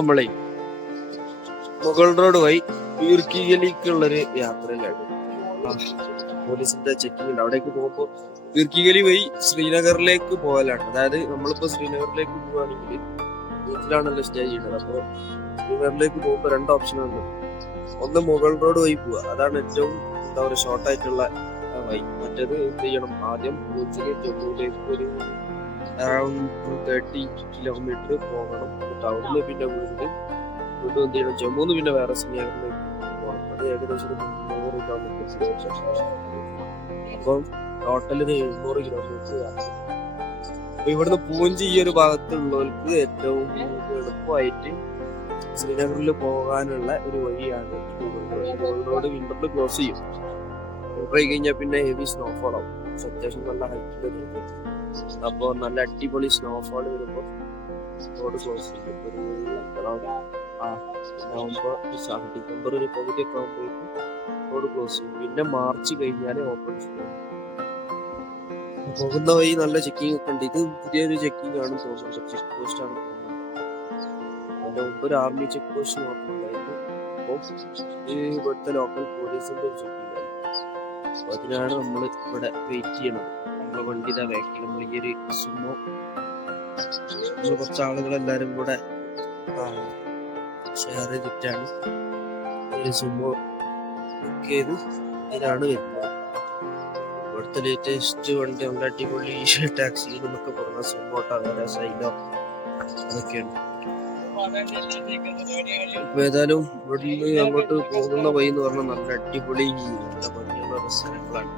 നമ്മളെ മുഗൾ റോഡ് വഴി പീർക്കിയിലേക്കുള്ളൊരു യാത്രയിലാണ്. പോലീസിന്റെ ചെക്കിംഗ് ഉണ്ട്. അവിടേക്ക് പോകുമ്പോൾ പീർക്കിഗലി വഴി ശ്രീനഗറിലേക്ക് പോകലാണ്. അതായത് നമ്മളിപ്പോ ശ്രീനഗറിലേക്ക് പോവുകയാണെങ്കിൽ വീട്ടിലാണല്ലോ സ്റ്റേ ചെയ്യുന്നത്. അപ്പോൾ ശ്രീനഗറിലേക്ക് പോകുമ്പോൾ രണ്ട് ഓപ്ഷനാണ്. ഒന്ന് മുഗൾ റോഡ് വഴി പോവുക, അതാണ് ഏറ്റവും എന്താ പറയുക ഷോർട്ടായിട്ടുള്ള വഴി. മറ്റേത് എന്ത് ചെയ്യണം, ആദ്യം ജമ്മുവിലേക്ക് ഒരു അറൌണ്ട് 30 കിലോമീറ്റർ പോകണം. എന്നിട്ട് അവിടുന്ന് പിന്നെ വീണ്ടും എന്ത് ചെയ്യണം, ജമ്മുന്ന് പിന്നെ വേറെ ശ്രീനഗറിലേക്ക് പോകണം. അത് ഏകദേശം 300 കിലോമീറ്റർ. അപ്പം ടോട്ടൽ ഒരു 700 കിലോമീറ്റർ യാത്ര. അപ്പൊ ഇവിടുന്ന് പൂഞ്ചി ഈ ഒരു ഭാഗത്തുള്ളവർക്ക് ഏറ്റവും എളുപ്പമായിട്ട് ശ്രീനഗറിൽ പോകാനുള്ള ഒരു വഴിയാണ് മുഗൾ റോഡ്. വിന്ററിൽ ക്ലോസ് ചെയ്യും. പോയി കഴിഞ്ഞാൽ പിന്നെ ഹെവി സ്നോഫോൾ ആവും. അത്യാവശ്യം നല്ല ഹൈറ്റിൽ. അപ്പൊ നല്ല അടിപൊളി സ്നോഫോൾ വരുമ്പോൾ റോഡ് ക്ലോസ് ചെയ്യും. ഒരു നവംബർ ഡിസംബർ ഒരു പകുതിയൊക്കെ ആകുമ്പോഴേക്കും റോഡ് ക്ലോസ് ചെയ്യും. പിന്നെ മാർച്ച് കഴിഞ്ഞാൽ ഓപ്പൺ ചെയ്യും. പോകുന്ന വഴി നല്ല ചെക്കിംഗ് ഒക്കെ ഉണ്ട്. ഇത് പുതിയൊരു ചെക്കിംഗ് ആണ് തോന്നുന്നത്. ചെക്ക് പോസ്റ്റ് ആണ് തോന്നുന്നത്. അതിന്റെ മുമ്പ് ഒരു ആർമി ചെക്ക് പോസ്റ്റ് മാത്രമുണ്ടായിരുന്നു. അപ്പോൾ ഇവിടുത്തെ ലോക്കൽ പോലീസിന്റെ ഒരു ചെക്കിംഗ് ആണ്. അപ്പൊ അതിനാണ് നമ്മൾ ഇവിടെ വെയിറ്റ് ചെയ്യണത്. നമ്മളെ വണ്ടി ഇതാ ബാക്കിൽ നമ്മൾ ഈ ഒരു സുമോ കുറച്ച് ആളുകളെല്ലാരും കൂടെ ഷെയർ ചെയ്തിട്ടാണ് ഒരു സുമോ ബുക്ക് ചെയ്ത് ഇതിനാണ് വരുന്നത്. ഇവിടുത്തെ ലേറ്റസ്റ്റ് വണ്ടി നല്ല അടിപൊളി ടാക്സി എന്നൊക്കെ പറഞ്ഞ സുമോ ടവേര സൈലോ അതൊക്കെയാണ്. ഇപ്പൊ ഏതായാലും ഇവിടുന്ന് അങ്ങോട്ട് പോകുന്ന വഴി എന്ന് പറഞ്ഞാൽ നല്ല അടിപൊളി നല്ല ഭംഗിയുള്ള സ്ഥലങ്ങളാണ്.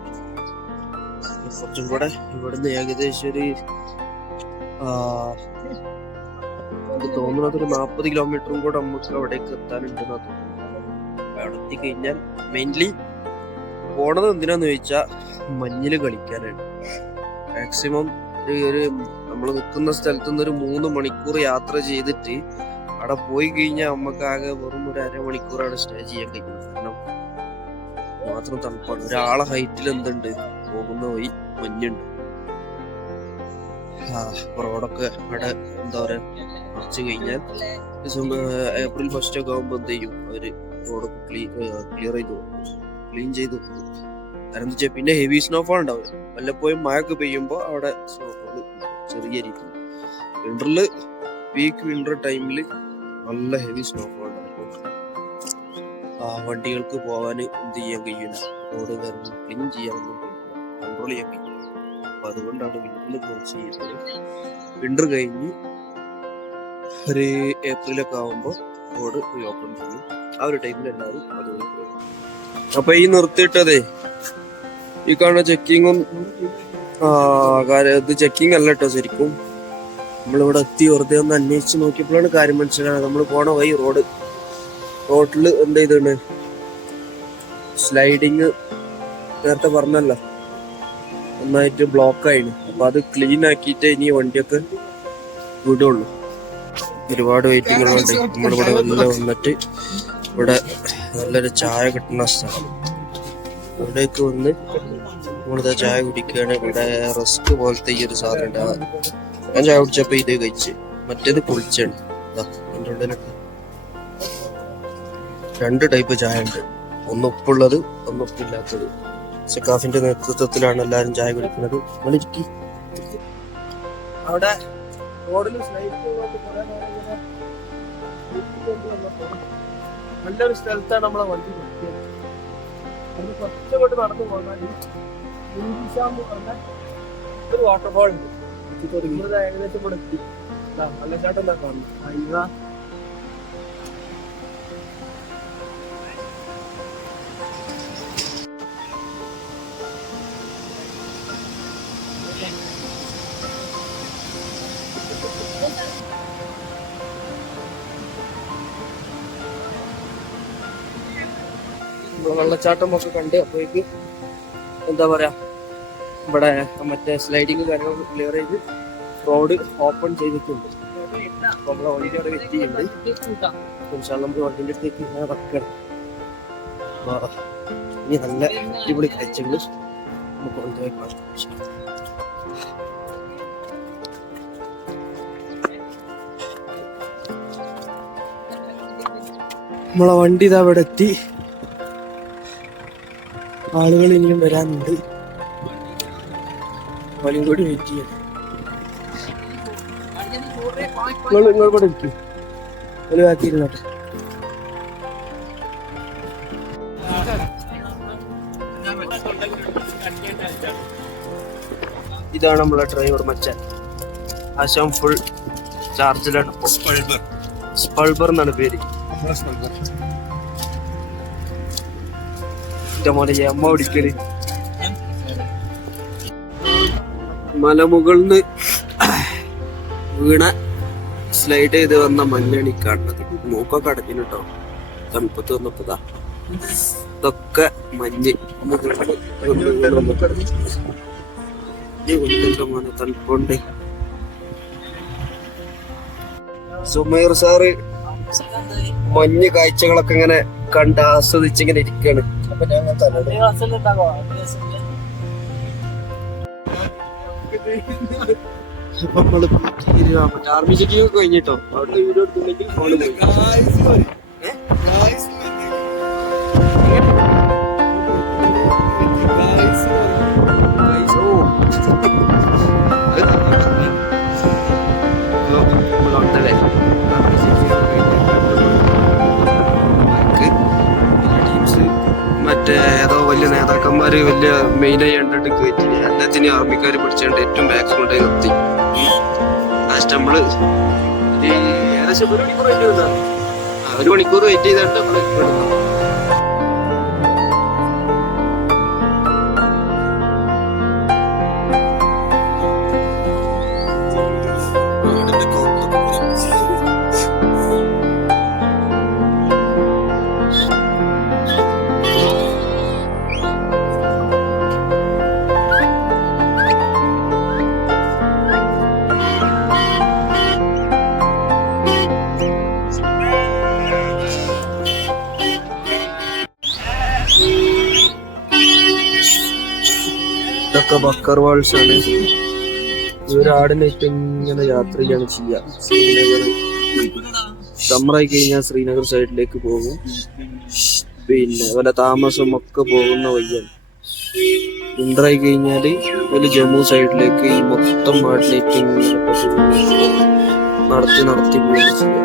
കുറച്ചും കൂടെ ഇവിടുന്ന് ഏകദേശം ഒരു തോന്നുന്നത് ഒരു 40 കിലോമീറ്ററും കൂടെ നമുക്ക് അവിടേക്ക് എത്താനുണ്ടെന്നാ തോന്നുന്നത്. അവിടെ എത്തിക്കഴിഞ്ഞാൽ മെയിൻലി പോണത് എന്തിനാന്ന് ചോദിച്ചാൽ മഞ്ഞില് കളിക്കാനാണ്. മാക്സിമം ഒരു നമ്മൾ നിൽക്കുന്ന സ്ഥലത്തു നിന്ന് ഒരു 3 മണിക്കൂർ യാത്ര ചെയ്തിട്ട് അവിടെ പോയി കഴിഞ്ഞാൽ നമുക്ക് ആകെ വെറും ഒരു അരമണിക്കൂറാണ് സ്റ്റേ ചെയ്യാൻ കഴിയുന്നത്. കാരണം മാത്രം തണുപ്പാണ്. ഒരാളെ ഹൈറ്റിൽ എന്തുണ്ട്, പോകുന്ന വഴി മഞ്ഞുണ്ട്. റോഡൊക്കെ അവിടെ എന്താ പറയാ കുറച്ച് കഴിഞ്ഞാൽ ഏപ്രിൽ 1 ഒക്കെ ആകുമ്പോൾ എന്ത് ചെയ്യും, അവര് റോഡ് ക്ലീൻ ചെയ്ത് വെക്കും. കാരണം എന്താ വെച്ചാൽ പിന്നെ ഹെവി സ്നോഫോൾ ഉണ്ടാവും. വല്ലപ്പോഴും മഴയൊക്കെ പെയ്യുമ്പോൾ അവിടെ സ്നോഫോൾ ചെറിയ രീതിയിൽ. വിന്ററില് പീക്ക് വിന്റർ ടൈമിൽ നല്ല ഹെവി സ്നോഫോൾ ഉണ്ടാവും. വണ്ടികൾക്ക് പോകാൻ എന്ത് ചെയ്യാൻ കഴിയില്ല. റോഡ് ക്ലീൻ ചെയ്യാനൊന്നും കഴിയില്ല, കൺട്രോൾ ചെയ്യാൻ കഴിയില്ല. അപ്പൊ അതുകൊണ്ടാണ് വിന്ററിൽ ക്ലോസ് ചെയ്യുന്നത്. വിന്റർ കഴിഞ്ഞ് ഒരു ഏപ്രിലൊക്കെ ആകുമ്പോൾ റോഡ് റീഓപ്പൺ ചെയ്യും. ആ ഒരു ടൈമിൽ എല്ലാവരും അതുകൊണ്ട് പോകും. അപ്പൊ ഈ നിർത്തിയിട്ടതേ ഈ കാണുന്ന ചെക്കിങ്ങും ഇത് ചെക്കിങ് അല്ല കേട്ടോ. ശരിക്കും നമ്മളിവിടെ എത്തി വെറുതെ ഒന്ന് അന്വേഷിച്ച് നോക്കിയപ്പോഴാണ് കാര്യം മനസ്സിലായത്. നമ്മൾ പോണ വഴി റോഡില് എന്ത് ചെയ്താണ്, സ്ലൈഡിങ് നേരത്തെ പറഞ്ഞല്ലോ നന്നായിട്ട് ബ്ലോക്ക് ആയിന്. അപ്പൊ അത് ക്ലീൻ ആക്കിയിട്ട് ഇനി വണ്ടിയൊക്കെ വിടുള്ളൂ. ഒരുപാട് വെയിറ്റിങ്ങുകളുണ്ട്. നമ്മളിവിടെ വന്നിട്ട് ഇവിടെ നല്ലൊരു ചായ കിട്ടുന്ന സ്ഥലം, ഇവിടേക്ക് വന്ന് നമ്മളിതാ ചായ കുടിക്കുകയാണ്. ഇവിടെ റസ്ക് പോലത്തെ ഈ ഒരു സാധനം ഉണ്ട്. ഞാൻ ചായ കുടിച്ചപ്പോ ഇത് കഴിച്ച്. മറ്റേത് കുളിച്ചാണ്. അതിൻ്റെ ഉള്ളിലുണ്ട് 2 ടൈപ്പ് ചായ ഉണ്ട്. ഒന്ന് ഉപ്പുള്ളത്, ഒന്ന് ഉപ്പില്ലാത്തത്. സെക്കാഫിന്റെ നേതൃത്വത്തിലാണ് എല്ലാരും ചായ കുടിക്കുന്നത്. അവിടെ റോഡിൽ നല്ലൊരു സ്ഥലത്താണ് നമ്മളെ വണ്ടി നിർത്തിയത്. അതിന് കുറച്ചുകൊണ്ട് നടന്നു പോകാൻ ഒരു വാട്ടർഫാൾ ഉണ്ട്. ഏകദേശം ഇവിടെ എത്തി. വെള്ളച്ചാട്ടം എന്താ കാണുന്നത്. വെള്ളച്ചാട്ടം ഒക്കെ കണ്ട് അപ്പോഴേക്ക് എന്താ പറയാ ഇവിടെ മറ്റേ സ്ലൈഡിങ് കാര്യങ്ങളൊക്കെ ക്ലിയർ ചെയ്ത് റോഡ് ഓപ്പൺ ചെയ്തിട്ടുണ്ട്. അപ്പൊ നമ്മളെ വണ്ടി അവിടെ എത്തിയിട്ടുണ്ട്. നമുക്ക് വണ്ടിന്റെ അടുത്തേക്ക് ഇങ്ങനെ വെക്കണം. ഇനി നല്ല അടിപൊളി കാഴ്ചകൾ നമുക്ക് കൊണ്ടുപോയി കാണാം. നമ്മളെ വണ്ടി ഇതാ അവിടെ എത്തി. ആളുകൾ ഇനിയും വരാനുണ്ട്. വഴിയും കൂടി വെയിറ്റ് ചെയ്യാൻ. നിങ്ങൾ ഇവിടെ ഇരിക്കും, ഒഴിവാക്കിയിരുന്നോട്ടെ. ഇതാണ് നമ്മളെ ഡ്രൈവർ മച്ചാൻ. ആശാൻ ഫുൾ ചാർജിലാണ്. സ്പൾബർ എന്നാണ് പേര്. മോനെ അമ്മ ഓടിക്കല്. മലമുകളിന്ന് വീണ സ്ലൈഡ് ചെയ്ത് വന്ന മഞ്ഞാണ് കാണുന്നത്. മൂക്കൊക്കെ അടഞ്ഞു കേട്ടോ, തണുപ്പത്ത് വന്നപ്പോതാ. ഇതൊക്കെ മഞ്ഞ് മോനെ തണുപ്പുണ്ട്. സുമൈർ സാറ് മഞ്ഞ് കാഴ്ചകളൊക്കെ ഇങ്ങനെ കണ്ട് ആസ്വദിച്ചിങ്ങനെ ഇരിക്കാണ്. അപ്പൊ ഞാൻ ആർമി ചെക്കിങ് ഒക്കെ കഴിഞ്ഞിട്ടോ. അവിടെ വീഡിയോ എടുത്തിട്ടുണ്ടെങ്കിൽ ഫോണ് പോയി. മറ്റേ ഏതോ വലിയ നേതാക്കന്മാര് വലിയ മെയിനായി കണ്ടിട്ട് കയറ്റി എല്ലാത്തിനും ആർമിക്കാര് പിടിച്ചുകൊണ്ട് ഏറ്റവും ബാക്സ് കൊണ്ടുപോയി നിർത്തി. ലാസ്റ്റ് നമ്മള് ഏകദേശം 1 മണിക്കൂർ വെയിറ്റ് ചെയ്തതാണ്. 1 മണിക്കൂർ വെയിറ്റ് ചെയ്തിട്ട് നമ്മള് ഇതൊക്കെ ബക്കർവാൾസ് ആണ്. ഇവരാടിനായിട്ട് ഇങ്ങനെ യാത്രയാണ് ചെയ്യുക. ശ്രീനഗർ സമ്മറായി കഴിഞ്ഞാൽ ശ്രീനഗർ സൈഡിലേക്ക് പോകും. പിന്നെ വല്ല താമസം ഒക്കെ പോകുന്ന വയ്യാണ്. വിന്ററായി കഴിഞ്ഞാല് ഒരു ജമ്മു സൈഡിലേക്ക് ഈ മൊത്തം ആടിനായിട്ട് ഇങ്ങനെ നടത്തി പോവുകയാണ് ചെയ്യുക.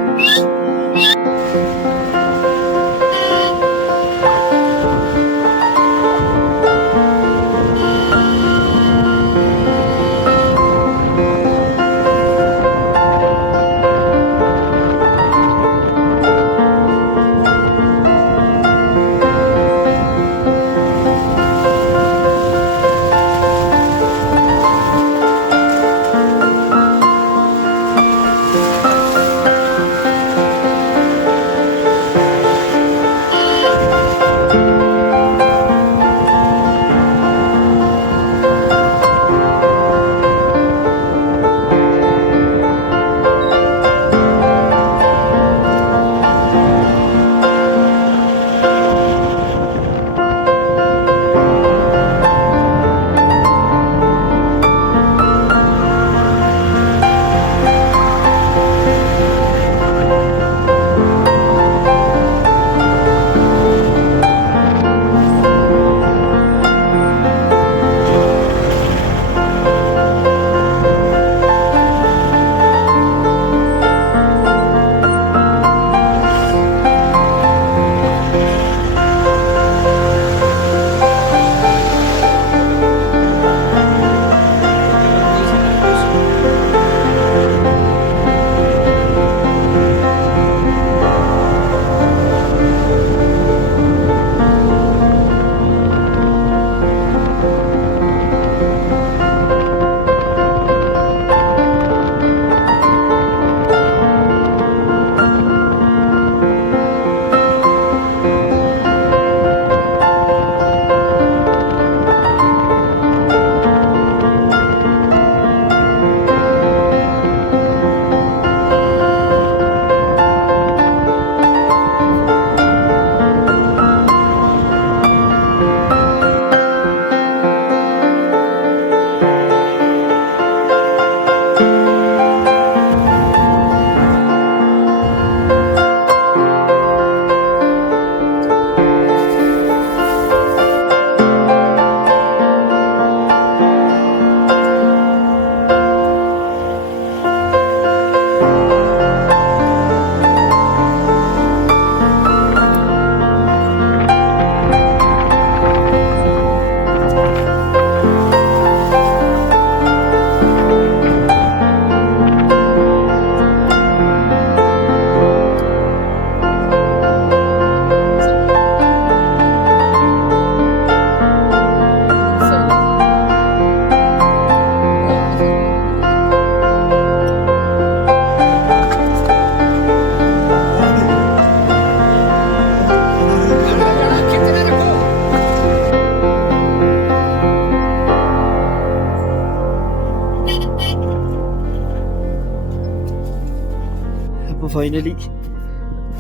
ഫൈനലി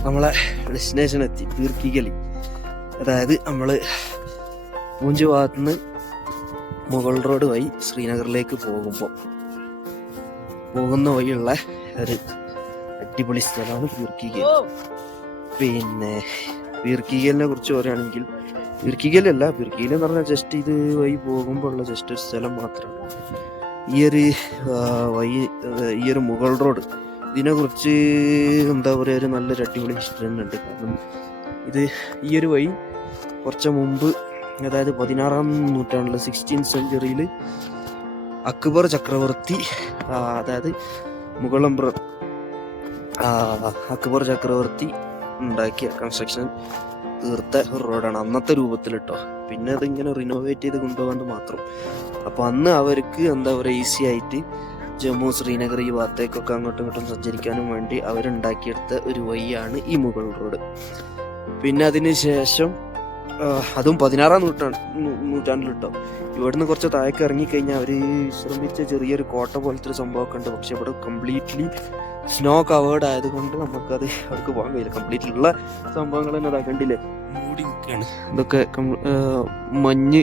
നമ്മളെ ഡെസ്റ്റിനേഷൻ എത്തി, പീർക്കിഗലി. അതായത് നമ്മൾ പൂഞ്ച് ഭാഗത്തുനിന്ന് മുഗൾ റോഡ് വഴി ശ്രീനഗറിലേക്ക് പോകുന്ന വഴിയുള്ള ഒരു അടിപൊളി സ്ഥലമാണ് പീർക്കിഗൽ. പിന്നെ പീർക്കിഗലിനെ കുറിച്ച് പറയുകയാണെങ്കിൽ, പീർക്കിഗൽ എന്ന് പറഞ്ഞാൽ ജസ്റ്റ് ഇത് വഴി പോകുമ്പോൾ ഉള്ള ജസ്റ്റ് ഒരു സ്ഥലം മാത്രമാണ്. ഈ ഒരു മുഗൾ റോഡ്, ഇതിനെക്കുറിച്ച് എന്താ പറയുക, ഒരു നല്ലൊരു അടിപൊളി ഹിസ്റ്ററി ഉണ്ട്. കാരണം ഈ ഒരു വഴി കുറച്ച് മുമ്പ്, അതായത് 16-ാം നൂറ്റാണ്ടിൽ 16th സെഞ്ച്വറിയിൽ അക്ബർ ചക്രവർത്തി, അതായത് മുഗൾ എംപറർ അക്ബർ ചക്രവർത്തി ഉണ്ടാക്കിയ കൺസ്ട്രക്ഷൻ തീർത്ത ഒരു റോഡാണ് അന്നത്തെ രൂപത്തിൽ കേട്ടോ. പിന്നെ അതിങ്ങനെ റിനോവേറ്റ് ചെയ്ത് കൊണ്ടുപോകാൻ മാത്രം. അപ്പോൾ അന്ന് അവർക്ക് എന്താ പറയുക, ഈസി ആയിട്ട് ജമ്മു, ശ്രീനഗർ ഈ ഭാഗത്തേക്കൊക്കെ അങ്ങോട്ടും ഇങ്ങോട്ടും സഞ്ചരിക്കാനും വേണ്ടി അവരുണ്ടാക്കിയെടുത്ത ഒരു വഴിയാണ് ഈ മുഗൾ റോഡ്. പിന്നെ അതിന് ശേഷം അതും 16-ാം നൂറ്റാണ്ടിൽ കേട്ടോ. ഇവിടുന്ന് കുറച്ച് താഴേക്ക് ഇറങ്ങിക്കഴിഞ്ഞാൽ അവർ ശ്രമിച്ച ചെറിയൊരു കോട്ട പോലത്തെ ഒരു സംഭവമൊക്കെ ഉണ്ട്. പക്ഷെ ഇവിടെ കംപ്ലീറ്റ്ലി സ്നോ കവേർഡ് ആയതുകൊണ്ട് നമുക്കത് അവിടേക്ക് പോകാൻ കഴിയില്ല. കംപ്ലീറ്റ്ലി ഉള്ള സംഭവങ്ങൾ തന്നെ അതാക്കണ്ടില്ലേ, മൂടി നിൽക്കുകയാണ്. ഇതൊക്കെ മഞ്ഞ്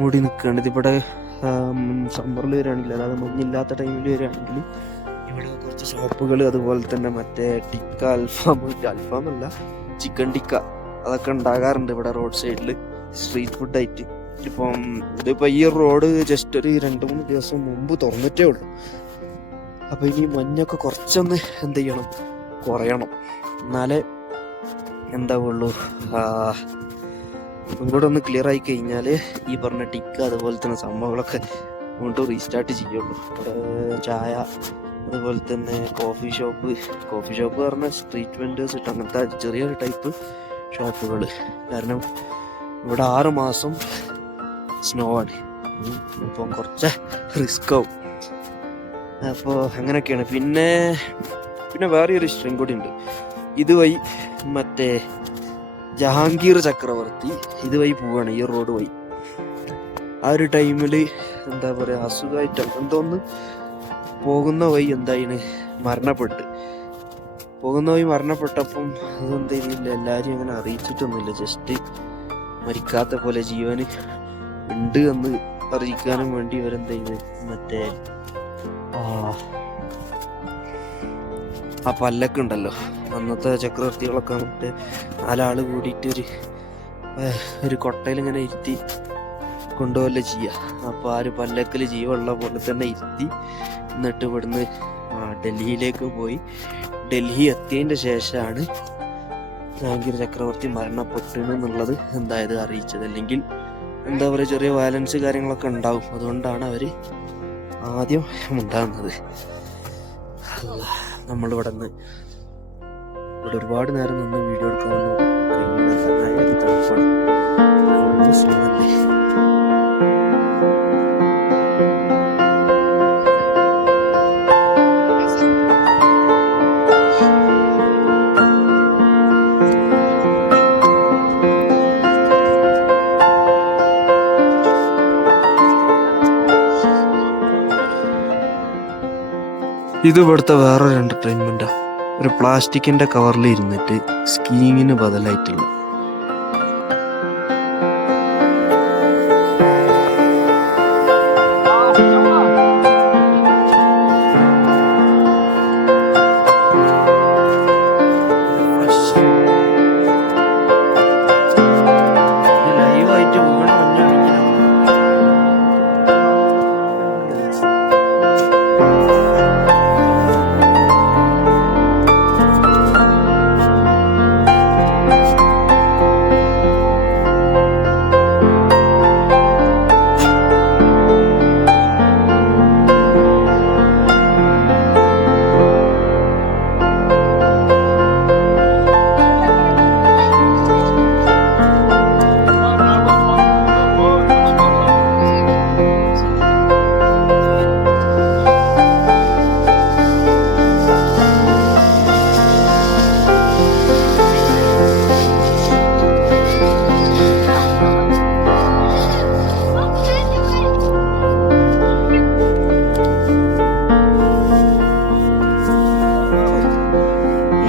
മൂടി നിൽക്കുകയാണ്. ഇതിവിടെ സമ്മറിൽ വരികയാണെങ്കിൽ, അതായത് മഞ്ഞില്ലാത്ത ടൈമിൽ വരികയാണെങ്കിൽ ഇവിടെ കുറച്ച് ഷോപ്പുകൾ, അതുപോലെ തന്നെ മറ്റേ ടിക്ക, അൽഫാമല്ല ചിക്കൻ ടിക്ക, അതൊക്കെ ഉണ്ടാകാറുണ്ട് ഇവിടെ റോഡ് സൈഡിൽ സ്ട്രീറ്റ് ഫുഡായിട്ട്. ഇതിപ്പോൾ ഈ റോഡ് ജസ്റ്റ് ഒരു 2-3 ദിവസം മുമ്പ് തുറന്നിട്ടേ ഉള്ളൂ. അപ്പോൾ ഇനി മഞ്ഞൊക്കെ കുറച്ചൊന്ന് എന്ത് ചെയ്യണം, കുറയണം, എന്നാലേ എന്താവുള്ളൂ. ഇങ്ങോട്ട് ഒന്ന് ക്ലിയർ ആയി കഴിഞ്ഞാൽ ഈ പറഞ്ഞ ടിക്ക അതുപോലെ തന്നെ സംഭവങ്ങളൊക്കെ ഇങ്ങോട്ട് റീസ്റ്റാർട്ട് ചെയ്യുള്ളൂ. ഇവിടെ ചായ, അതുപോലെ തന്നെ കോഫി ഷോപ്പ് പറഞ്ഞാൽ സ്ട്രീറ്റ് വെൻഡേഴ്സ് ഇട്ട് അങ്ങനത്തെ ചെറിയൊരു ടൈപ്പ് ഷോപ്പുകൾ. കാരണം ഇവിടെ 6 മാസം സ്നോ ആണ്, അപ്പോൾ കുറച്ച് റിസ്ക് ആവും. അപ്പോൾ അങ്ങനെയൊക്കെയാണ്. പിന്നെ വേറെ ഒരു ഹിസ്റ്ററിയും കൂടി ഉണ്ട്. ഇതുവഴി മറ്റേ ജഹാംഗീർ ചക്രവർത്തി ഇതുവഴി പോവുകയാണ്, ഈ റോഡ് വഴി. ആ ഒരു ടൈമിൽ എന്താ പറയുക, അസുഖമായിട്ട് എന്തോന്ന് പോകുന്ന വഴി മരണപ്പെട്ടപ്പം അതെന്ത് ചെയ്തില്ല, എല്ലാവരും അങ്ങനെ അറിയിച്ചിട്ടൊന്നുമില്ല. ജസ്റ്റ് മരിക്കാത്ത പോലെ ജീവന് ഉണ്ട് എന്ന് അറിയിക്കാനും വേണ്ടി ഇവരെന്ത് ചെയ്ത് മറ്റേ ആ പല്ലക്ക് ഉണ്ടല്ലോ, അന്നത്തെ ചക്രവർത്തികളൊക്കെ മറ്റേ 4 ആള് കൂടിയിട്ട് ഒരു കൊട്ടയിൽ ഇങ്ങനെ ഇരുത്തി കൊണ്ടുപോകല്ലേ ചെയ്യുക. അപ്പോൾ ആ ഒരു പല്ലക്കിൽ ജീവനുള്ള പോലെ തന്നെ ഇരുത്തി, എന്നിട്ട് ഇവിടുന്ന് ഡൽഹിയിലേക്ക് പോയി. ഡൽഹി എത്തിയതിൻ്റെ ശേഷമാണ് ജഹാംഗീർ ചക്രവർത്തി മരണപ്പെട്ടു എന്നുള്ളത് എന്തായത് അറിയിച്ചത്. അല്ലെങ്കിൽ എന്താ പറയുക, ചെറിയ വയലൻസ് കാര്യങ്ങളൊക്കെ ഉണ്ടാവും. അതുകൊണ്ടാണ് അവർ ആദ്യം ഉണ്ടാകുന്നത്. നമ്മളിവിടെ ഒരുപാട് നേരം നിന്ന് വീഡിയോ എടുക്കാനൊന്നും കഴിയില്ല, തണുപ്പാണ്. ഇത് ഇവിടുത്തെ വേറൊരു എന്റർടൈൻമെന്റാ. ഒരു പ്ലാസ്റ്റിക്കിന്റെ കവറിൽ ഇരുന്നിട്ട് സ്കീയിങ്ങിന് ബദലായിട്ടുള്ള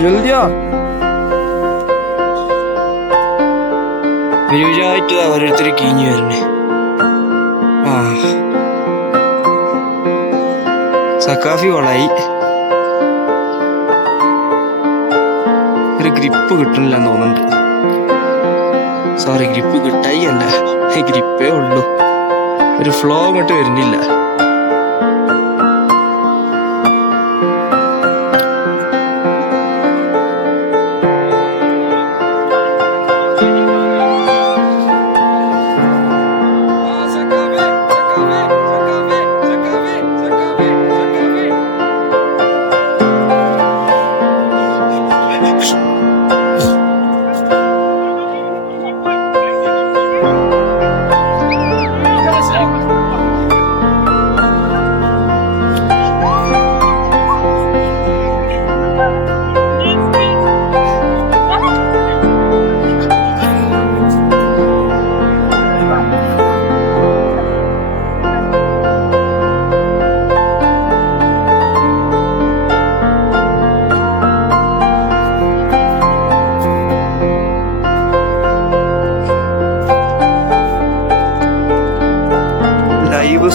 ജൽദിയാ വിജയായിട്ട് ഓരോരുത്തർ കീഞ്ഞു വരണേ. ആ സക്കാഫി വളായി. ഒരു ഗ്രിപ്പ് കിട്ടണില്ലെന്ന് തോന്നുന്നുണ്ട്. സോറി, ഗ്രിപ്പ് കിട്ടായി അല്ല, ഗ്രിപ്പേ ഉള്ളൂ. ഒരു ഫ്ലോ അങ്ങോട്ട് വരുന്നില്ല.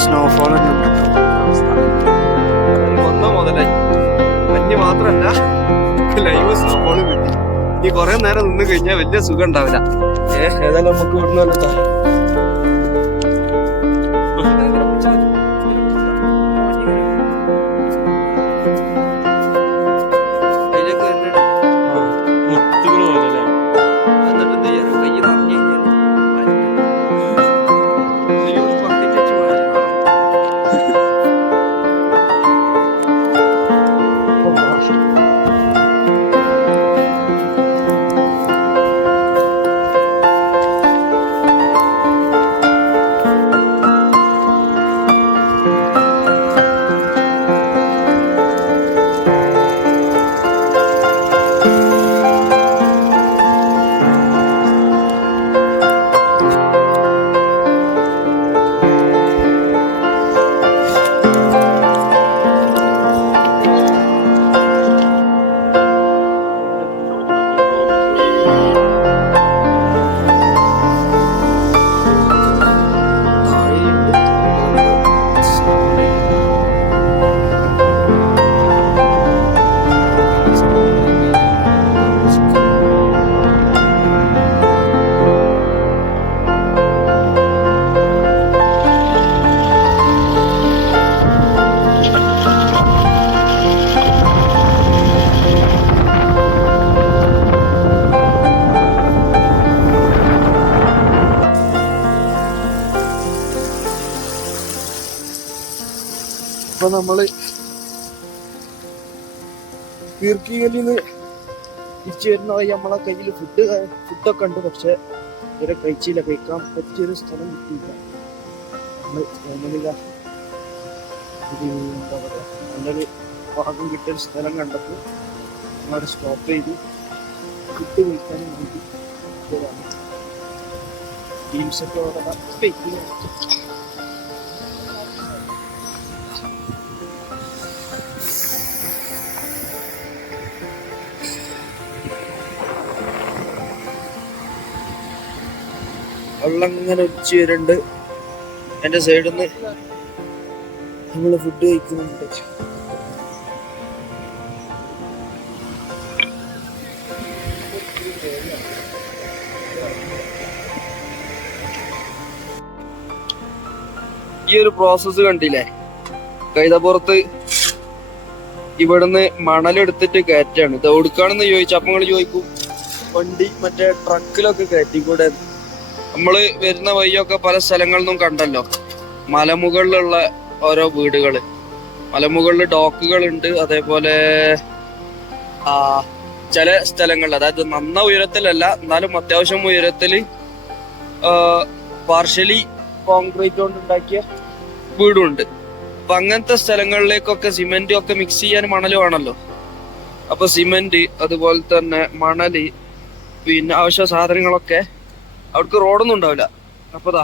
സ്നോഫോൾ വന്ന മുതലായി. മഞ്ഞ് മാത്രല്ല, ലൈവ് സ്നോഫോൾ കിട്ടി. ഈ കൊറേ നേരം നിന്ന് കഴിഞ്ഞാൽ വലിയ സുഖം ഉണ്ടാവില്ല. ഏതായാലും നമുക്ക് ഇവിടുന്ന് വന്നിട്ടാ. അപ്പൊ നമ്മള് കീർക്കികളിന്ന് തിരിച്ചു വരുന്ന വഴി നമ്മളെ കയ്യിൽ ഫുഡൊക്കെ ഉണ്ട്. പക്ഷെ ഇവരെ കഴിച്ചില്ല. കഴിക്കാൻ പറ്റിയൊരു സ്ഥലം കിട്ടിയില്ല. നമ്മള് ഫാമിലിയില ഒരു എന്താ പറയാ നല്ലൊരു ഭാഗം കിട്ടിയൊരു സ്ഥലം കണ്ടപ്പോൾ നമ്മളവിടെ സ്റ്റോപ്പ് ചെയ്തു. ഫുഡ് കഴിക്കാനും വേണ്ടി ടീംസൊക്കെ അവിടെ വെള്ളം ഇങ്ങനെ ഒലിച്ചു വരുന്നുണ്ട്. എന്റെ സൈഡിൽ നിന്ന് നമ്മള് ഫുഡ് കഴിക്കുന്നുണ്ട്. ഈ ഒരു പ്രോസസ്സ് കണ്ടില്ലേ? കൈതപ്പുറത്ത് ഇവിടുന്ന് മണലെടുത്തിട്ട് കയറ്റാണ്. ഇത് എവിടുക്കാണെന്ന് ചോദിച്ചപ്പോ നിങ്ങൾ ചോദിക്കും വണ്ടി മറ്റേ ട്രക്കിലൊക്കെ കയറ്റിക്കൂടെ. നമ്മള് വരുന്ന വഴിയൊക്കെ പല സ്ഥലങ്ങളിൽ നിന്നും കണ്ടല്ലോ, മലമുകളിലുള്ള ഓരോ വീടുകള്, മലമുകളിൽ ഡോക്കുകളുണ്ട്. അതേപോലെ ചില സ്ഥലങ്ങളിൽ, അതായത് നന്ന ഉയരത്തിലല്ല എന്നാലും അത്യാവശ്യം ഉയരത്തില് പാർഷ്യലി കോൺക്രീറ്റ് കൊണ്ട് ഉണ്ടാക്കിയ വീടുണ്ട്. അപ്പൊ അങ്ങനത്തെ സ്ഥലങ്ങളിലേക്കൊക്കെ സിമെന്റും ഒക്കെ മിക്സ് ചെയ്യാൻ മണല് വേണല്ലോ. അപ്പൊ സിമെന്റ്, അതുപോലെ തന്നെ മണല്, പിന്നെ ആവശ്യ സാധനങ്ങളൊക്കെ അവർക്ക് റോഡൊന്നും ഉണ്ടാവില്ല. അപ്പതാ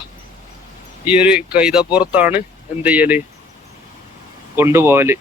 ഈ ഒരു കൈതപ്പുറത്താണ് എന്ത് ചെയ്യല് കൊണ്ടുപോകല്.